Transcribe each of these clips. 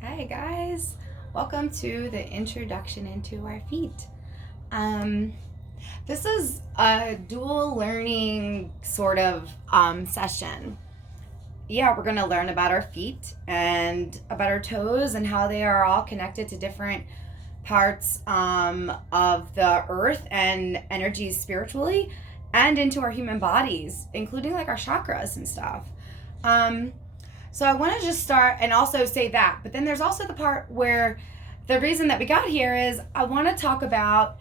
Hi guys, welcome to the introduction into our feet. Um, this is a dual learning sort of session. Yeah, we're gonna learn about our feet and about our toes and how they are all connected to different parts of the earth and energies spiritually and into our human bodies, including like our chakras and stuff. Um, so I want to just start and also say that, but then there's also the part where the reason that we got here is I want to talk about,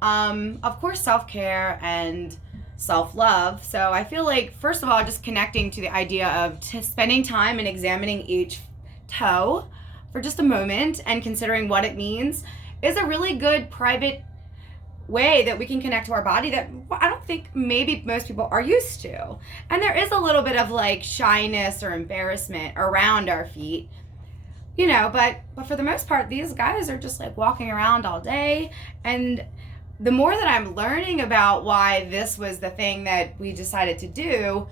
of course, self care and self love. So I feel like, first of all, just connecting to the idea of spending time and examining each toe for just a moment and considering what it means is a really good private way that we can connect to our body that I don't think maybe most people are used to. And there is a little bit of like shyness or embarrassment around our feet, but for the most part these guys are just like walking around all day. And the more that I'm learning about why this was the thing that we decided to do,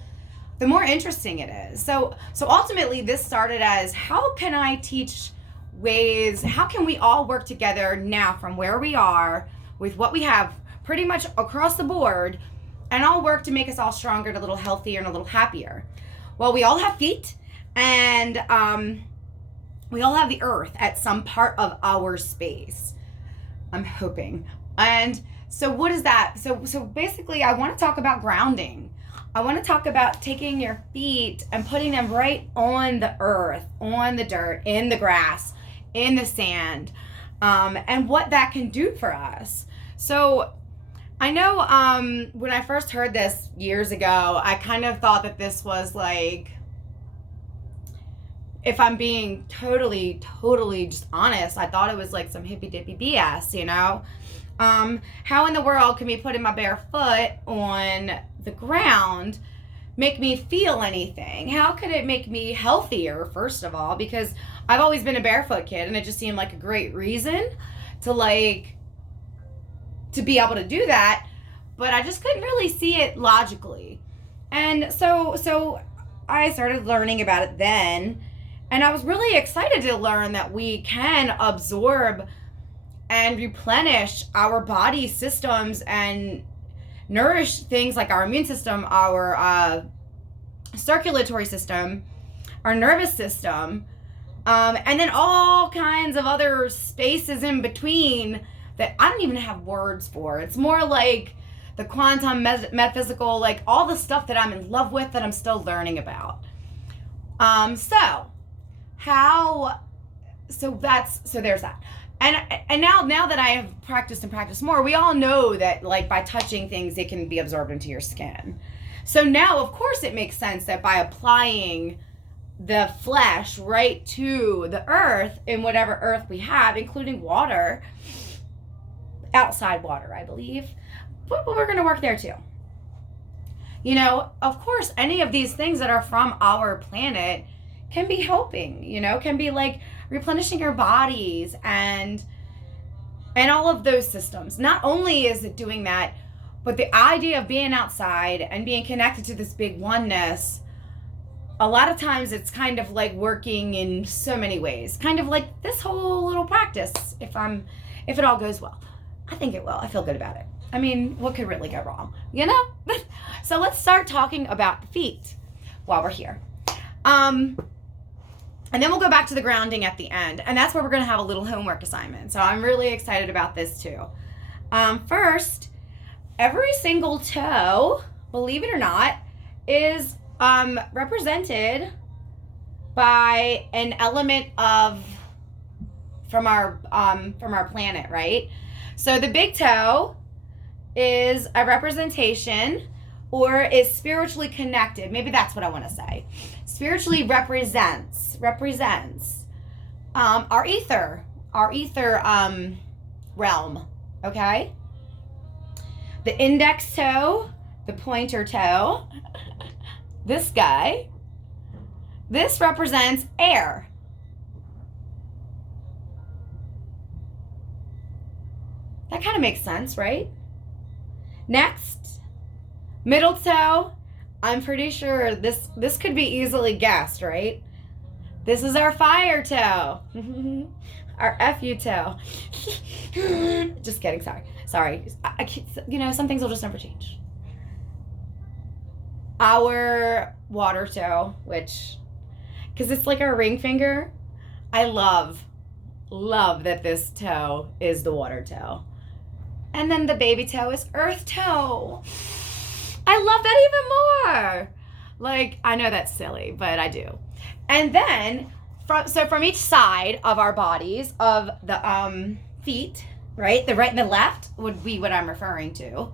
the more interesting it is. So ultimately this started as, how can I teach ways, how can we all work together now from where we are with what we have pretty much across the board, and all work to make us all stronger and a little healthier and a little happier. Well, we all have feet, and we all have the earth at some part of our space, I'm hoping. And so what is that? So basically I want to talk about grounding. I want to talk about taking your feet and putting them right on the earth, on the dirt, in the grass, in the sand, and what that can do for us. So I know when I first heard this years ago, I kind of thought that this was like, if I'm being totally just honest, I thought it was like some hippy dippy BS, How in the world can me putting my bare foot on the ground make me feel anything? How could it make me healthier, first of all? Because I've always been a barefoot kid and it just seemed like a great reason to be able to do that, but I just couldn't really see it logically. And so I started learning about it then, and I was really excited to learn that we can absorb and replenish our body systems and nourish things like our immune system, our circulatory system, our nervous system, and then all kinds of other spaces in between that I don't even have words for. It's more like the quantum metaphysical, like all the stuff that I'm in love with that I'm still learning about. So there's that. And now that I have practiced and practiced more, we all know that like by touching things, it can be absorbed into your skin. So now, of course, it makes sense that by applying the flesh right to the earth, in whatever earth we have, including water, outside water, I believe, but we're going to work there too. Of course, any of these things that are from our planet can be helping, can be like replenishing our bodies and all of those systems. Not only is it doing that, but the idea of being outside and being connected to this big oneness, a lot of times it's kind of like working in so many ways, kind of like this whole little practice, if it all goes well. I think it will. I feel good about it. I mean, what could really go wrong, So let's start talking about the feet while we're here. And then we'll go back to the grounding at the end. And that's where we're going to have a little homework assignment. So I'm really excited about this too. First, every single toe, believe it or not, is represented by an element from our planet, right? So the big toe is a representation, or is spiritually connected. Maybe that's what I want to say. Spiritually represents our ether realm, okay? The index toe, the pointer toe, this guy, this represents air. That kind of makes sense, right? Next, middle toe. I'm pretty sure this could be easily guessed, right? This is our fire toe. Our FU toe. Just kidding, sorry. I can't, some things will just never change. Our water toe, which, because it's like our ring finger, I love that this toe is the water toe. And then the baby toe is earth toe. I love that even more. Like, I know that's silly, but I do. And then, from each side of our bodies, of the feet, right? The right and the left would be what I'm referring to.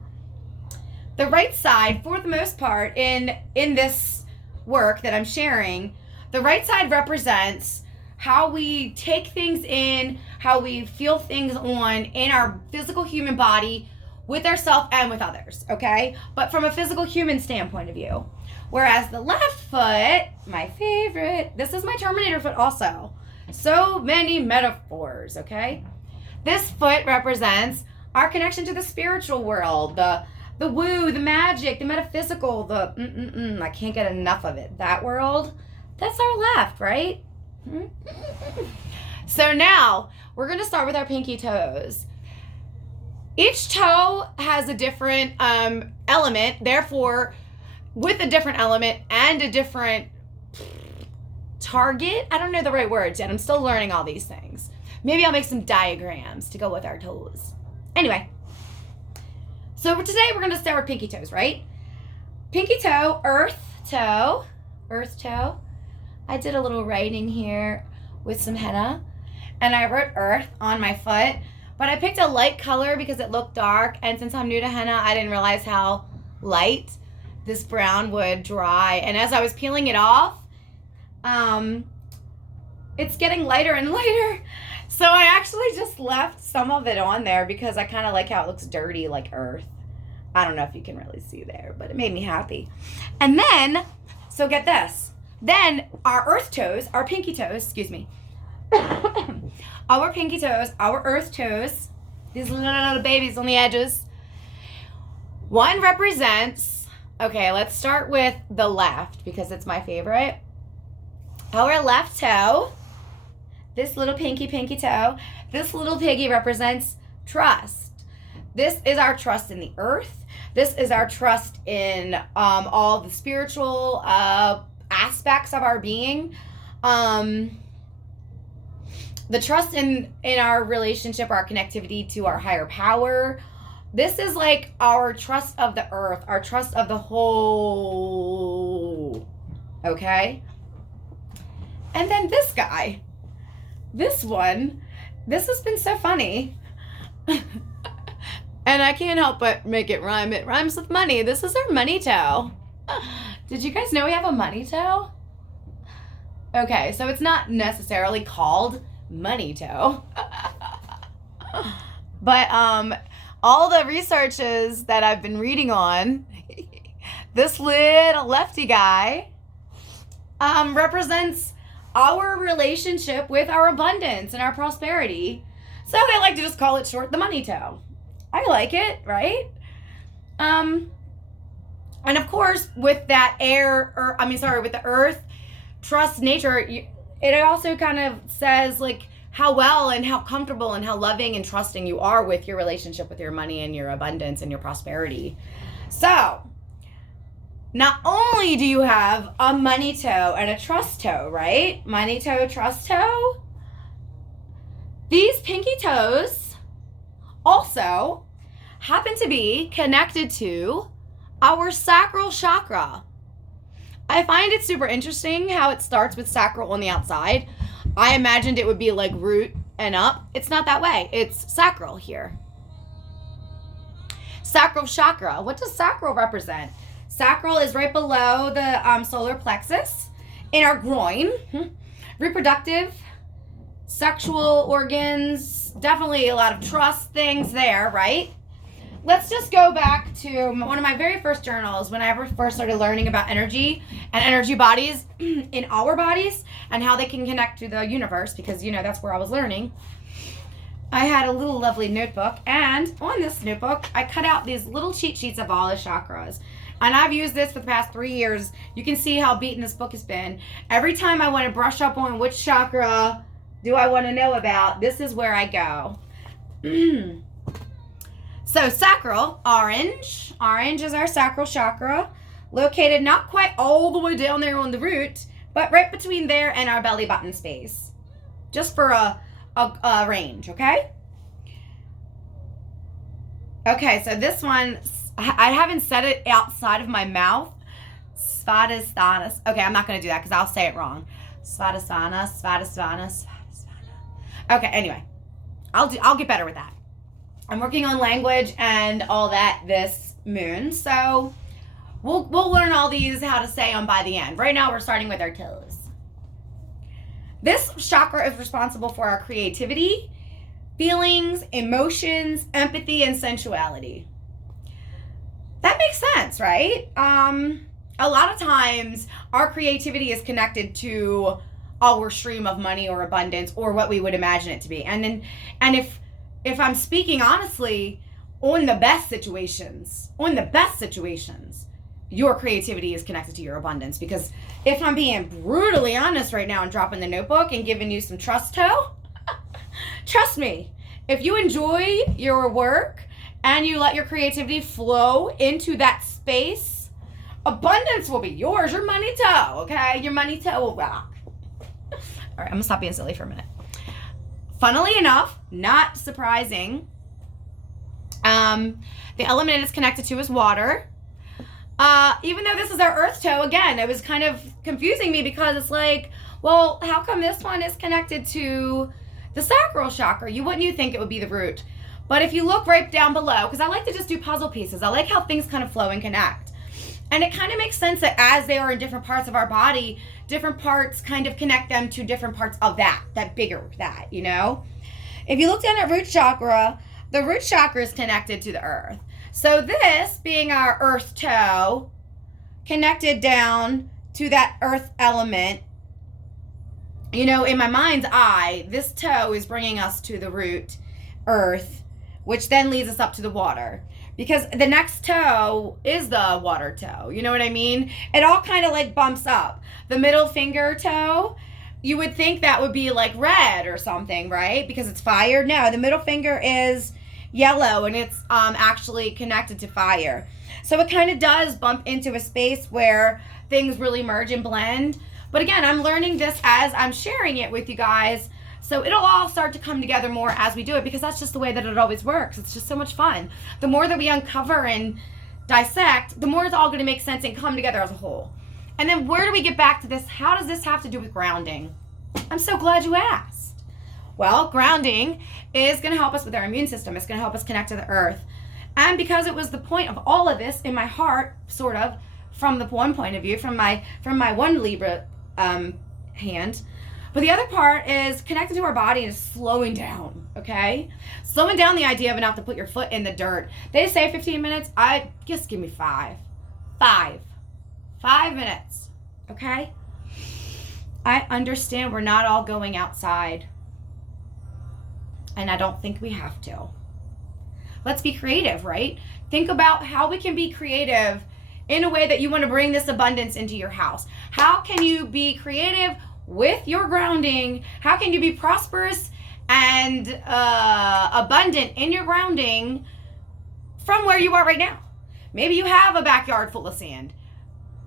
The right side, for the most part, in this work that I'm sharing, the right side represents how we take things in, how we feel things on in our physical human body, with ourselves and with others, okay? But from a physical human standpoint of view. Whereas the left foot, my favorite, this is my Terminator foot also. So many metaphors, okay? This foot represents our connection to the spiritual world, the woo, the magic, the metaphysical, I can't get enough of it. That world, that's our left, right? So now, we're going to start with our pinky toes. Each toe has a different element, therefore, with a different element and a different target. I don't know the right words yet. I'm still learning all these things. Maybe I'll make some diagrams to go with our toes. Anyway, so for today we're going to start with pinky toes, right? Pinky toe, earth toe. I did a little writing here with some henna, and I wrote earth on my foot, but I picked a light color because it looked dark, and since I'm new to henna, I didn't realize how light this brown would dry. And as I was peeling it off, it's getting lighter and lighter. So I actually just left some of it on there because I kind of like how it looks dirty like earth. I don't know if you can really see there, but it made me happy. And then, so get this. Then our earth toes, our pinky toes, excuse me. Our pinky toes, our earth toes, these little babies on the edges. One represents, okay, let's start with the left because it's my favorite. Our left toe, this little pinky toe, this little piggy represents trust. This is our trust in the earth. This is our trust in all the spiritual aspects of our being. The trust in our relationship, our connectivity to our higher power. This is like our trust of the earth, our trust of the whole. Okay? And then this guy, this one, this has been so funny. And I can't help but make it rhyme. It rhymes with money. This is our money toe. Did you guys know we have a money toe? Okay, so it's not necessarily called money toe. But all the researches that I've been reading on, this little lefty guy represents our relationship with our abundance and our prosperity. So they like to just call it short the money toe. I like it, right? And of course, with that with the earth, trust nature, it also kind of says like how well and how comfortable and how loving and trusting you are with your relationship with your money and your abundance and your prosperity. So, not only do you have a money toe and a trust toe, right? Money toe, trust toe. These pinky toes also happen to be connected to our sacral chakra. I find it super interesting how it starts with sacral on the outside. I imagined it would be like root and up. It's not that way. It's sacral here. Sacral chakra. What does sacral represent? Sacral is right below the solar plexus in our groin. Reproductive, sexual organs, definitely a lot of trust things there, right? Let's just go back to one of my very first journals when I ever first started learning about energy and energy bodies in our bodies and how they can connect to the universe, because, that's where I was learning. I had a little lovely notebook, and on this notebook, I cut out these little cheat sheets of all the chakras. And I've used this for the past 3 years. You can see how beaten this book has been. Every time I want to brush up on which chakra do I want to know about, this is where I go. So sacral, orange. Orange is our sacral chakra, located not quite all the way down there on the root, but right between there and our belly button space. Just for a range, okay? Okay, so this one, I haven't said it outside of my mouth. Svadhisthana. Okay, I'm not going to do that because I'll say it wrong. Svadhisthana. Okay, anyway. I'll get better with that. I'm working on language and all that this moon, so we'll learn all these how to say them by the end. Right now we're starting with our toes. This chakra is responsible for our creativity, feelings, emotions, empathy, and sensuality. That makes sense, right? A lot of times our creativity is connected to our stream of money or abundance or what we would imagine it to be. And if I'm speaking honestly, on the best situations, your creativity is connected to your abundance. Because if I'm being brutally honest right now and dropping the notebook and giving you some trust me, if you enjoy your work and you let your creativity flow into that space, abundance will be yours. Your money toe, okay? Your money toe will rock. All right, I'm gonna stop being silly for a minute. Funnily enough, not surprising, the element it is connected to is water. Even though this is our earth toe, again, it was kind of confusing me because it's like, well, how come this one is connected to the sacral chakra? Wouldn't you think it would be the root? But if you look right down below, because I like to just do puzzle pieces. I like how things kind of flow and connect. And it kind of makes sense that as they are in different parts of our body, different parts kind of connect them to different parts of that bigger that, you know? If you look down at root chakra, the root chakra is connected to the earth. So this being our earth toe, connected down to that earth element, you know, in my mind's eye, this toe is bringing us to the root, earth, which then leads us up to the water. Because the next toe is the water toe. You know what I mean? It all kind of like bumps up. The middle finger toe, you would think that would be like red or something, right? Because it's fire. No, the middle finger is yellow and it's actually connected to fire. So it kind of does bump into a space where things really merge and blend. But again, I'm learning this as I'm sharing it with you guys. So it'll all start to come together more as we do it, because that's just the way that it always works. It's just so much fun. The more that we uncover and dissect, the more it's all going to make sense and come together as a whole. And then where do we get back to this? How does this have to do with grounding? I'm so glad you asked. Well, grounding is going to help us with our immune system. It's going to help us connect to the earth. And because it was the point of all of this in my heart, sort of, from the one point of view, from my one Libra hand. But the other part is connected to our body and is slowing down, okay? Slowing down the idea of not to put your foot in the dirt. They say 15 minutes. I just give me 5. 5 minutes, okay? I understand we're not all going outside. And I don't think we have to. Let's be creative, right? Think about how we can be creative in a way that you want to bring this abundance into your house. How can you be creative with your grounding? How can you be prosperous and abundant in your grounding from where you are right now? Maybe you have a backyard full of sand.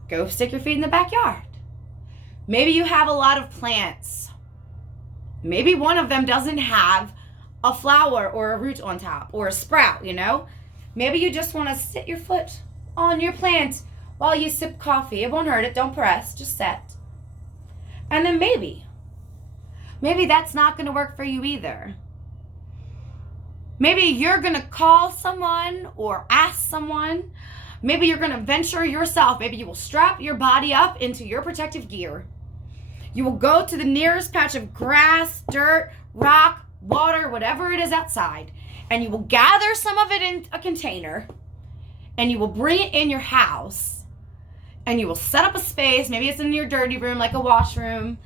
Go stick your feet in the backyard. Maybe you have a lot of plants. Maybe one of them doesn't have a flower or a root on top or a sprout, you know? Maybe you just want to sit your foot on your plant while you sip coffee. It won't hurt it. Don't press. Just sit. And then maybe that's not going to work for you either. Maybe you're going to call someone or ask someone. Maybe you're going to venture yourself. Maybe you will strap your body up into your protective gear. You will go to the nearest patch of grass, dirt, rock, water, whatever it is outside, and you will gather some of it in a container, and you will bring it in your house, and you will set up a space. Maybe it's in your dirty room, like a washroom.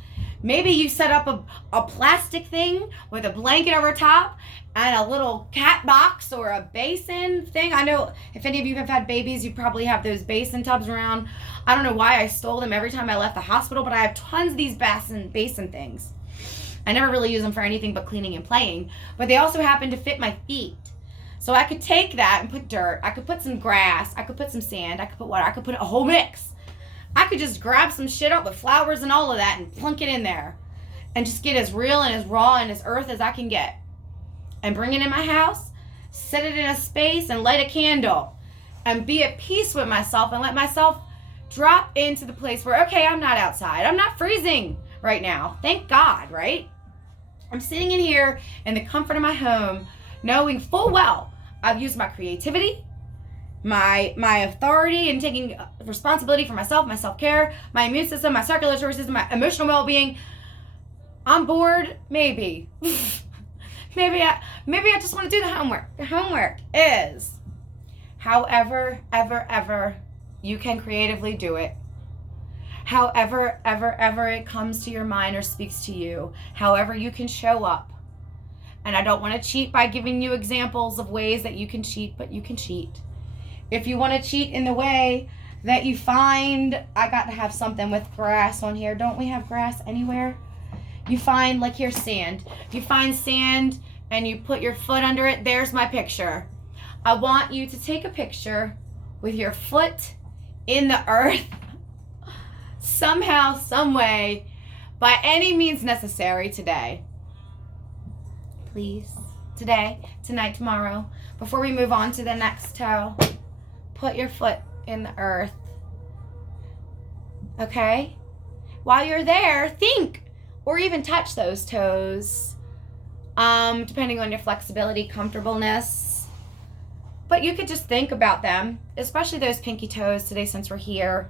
Maybe you set up a plastic thing with a blanket over top and a little cat box or a basin thing. I know if any of you have had babies, you probably have those basin tubs around. I don't know why I stole them every time I left the hospital, but I have tons of these basin things. I never really use them for anything but cleaning and playing, but they also happen to fit my feet. So I could take that and put dirt. I could put some grass. I could put some sand. I could put water. I could put a whole mix. I could just grab some shit up with flowers and all of that and plunk it in there and just get as real and as raw and as earth as I can get and bring it in my house, set it in a space and light a candle and be at peace with myself and let myself drop into the place where, okay, I'm not outside. I'm not freezing right now. Thank God, right? I'm sitting in here in the comfort of my home knowing full well I've used my creativity, my authority and taking responsibility for myself, my self-care, my immune system, my circulatory system, my emotional well-being. I'm bored, maybe. maybe I just want to do the homework. The homework is however, ever you can creatively do it. However, ever it comes to your mind or speaks to you. However you can show up. And I don't want to cheat by giving you examples of ways that you can cheat, but you can cheat. If you want to cheat in the way that you find, I got to have something with grass on here. Don't we have grass anywhere? You find, like here's sand. If you find sand and you put your foot under it, there's my picture. I want you to take a picture with your foot in the earth somehow, some way, by any means necessary today. Please, today, tonight, tomorrow, before we move on to the next toe, put your foot in the earth. Okay? While you're there, think or even touch those toes, depending on your flexibility, comfortableness. But you could just think about them, especially those pinky toes today since we're here.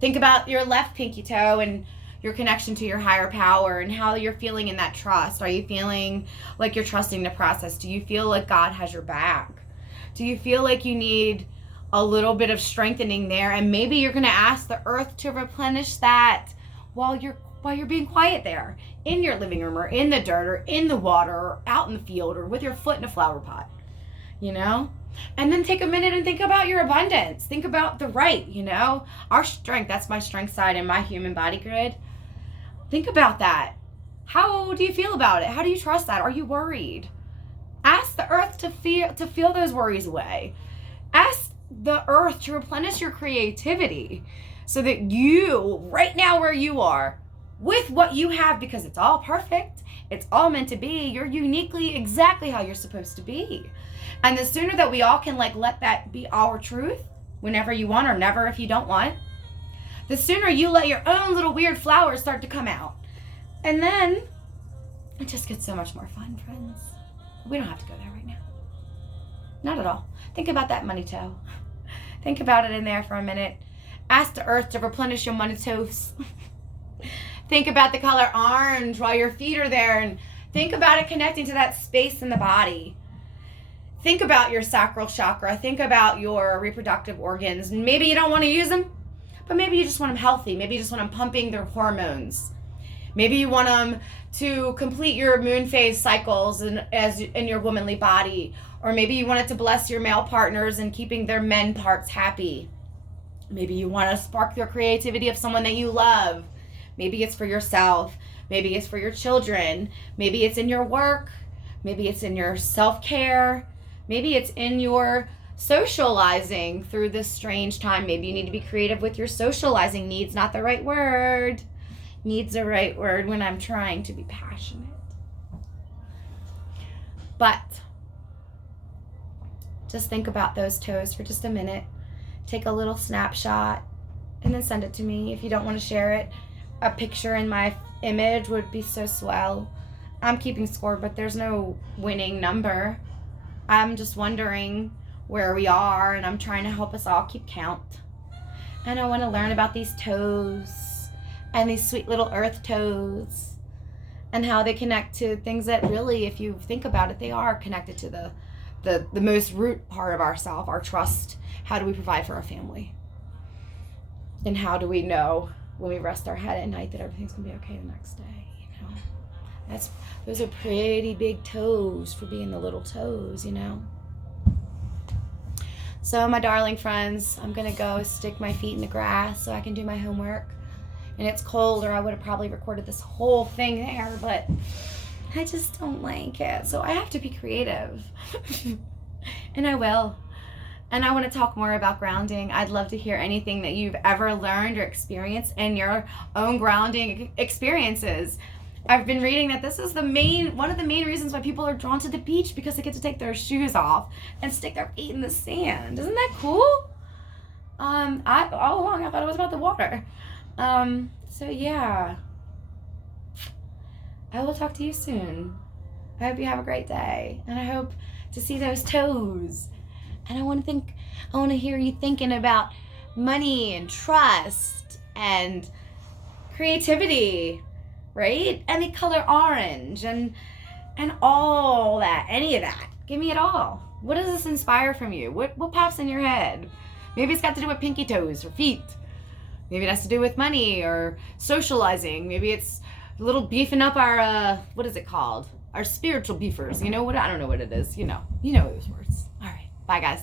Think about your left pinky toe and your connection to your higher power and how you're feeling in that trust. Are you feeling like you're trusting the process? Do you feel like God has your back? Do you feel like you need a little bit of strengthening there? And maybe you're going to ask the earth to replenish that while you're being quiet there in your living room or in the dirt or in the water or out in the field or with your foot in a flower pot, you know? And then take a minute and think about your abundance. Think about the right, you know? Our strength, that's my strength side in my human body grid. Think about that. How do you feel about it? How do you trust that? Are you worried? Ask the earth to feel those worries away. Ask the earth to replenish your creativity so that you, right now where you are, with what you have, because it's all perfect, it's all meant to be, you're uniquely exactly how you're supposed to be. And the sooner that we all can let that be our truth, whenever you want or never if you don't want, the sooner you let your own little weird flowers start to come out. And then it just gets so much more fun, friends. We don't have to go there right now. Not at all. Think about that money toe. Think about it in there for a minute. Ask the earth to replenish your money toes. Think about the color orange while your feet are there, and think about it connecting to that space in the body. Think about your sacral chakra. Think about your reproductive organs. Maybe you don't want to use them, but maybe you just want them healthy. Maybe you just want them pumping their hormones. Maybe you want them to complete your moon phase cycles in your womanly body. Or maybe you want it to bless your male partners and keeping their men parts happy. Maybe you want to spark your creativity of someone that you love. Maybe it's for yourself. Maybe it's for your children. Maybe it's in your work. Maybe it's in your self-care. Maybe it's in your socializing through this strange time. Maybe you need to be creative with your socializing needs. Not the right word. Needs the right word when I'm trying to be passionate. But just think about those toes for just a minute. Take a little snapshot and then send it to me. If you don't want to share it, a picture in my image would be so swell. I'm keeping score, but there's no winning number. I'm just wondering where we are, and I'm trying to help us all keep count. And I want to learn about these toes and these sweet little earth toes and how they connect to things that really, if you think about it, they are connected to the most root part of ourself, our trust. How do we provide for our family? And how do we know when we rest our head at night that everything's gonna be okay the next day, you know. Those are pretty big toes for being the little toes, you know. So my darling friends, I'm gonna go stick my feet in the grass so I can do my homework. And it's cold, or I would have probably recorded this whole thing there, but I just don't like it. So I have to be creative. And I will. And I want to talk more about grounding. I'd love to hear anything that you've ever learned or experienced in your own grounding experiences. I've been reading that this is one of the main reasons why people are drawn to the beach, because they get to take their shoes off and stick their feet in the sand. Isn't that cool? All along I thought it was about the water. So yeah. I will talk to you soon. I hope you have a great day, and I hope to see those toes. And I want to hear you thinking about money and trust and creativity, right? And the color orange and all that, any of that. Give me it all. What does this inspire from you? What pops in your head? Maybe it's got to do with pinky toes or feet. Maybe it has to do with money or socializing. Maybe it's a little beefing up our, what is it called? Our spiritual beefers. You know what? I don't know what it is. You know those words. All right. Bye, guys.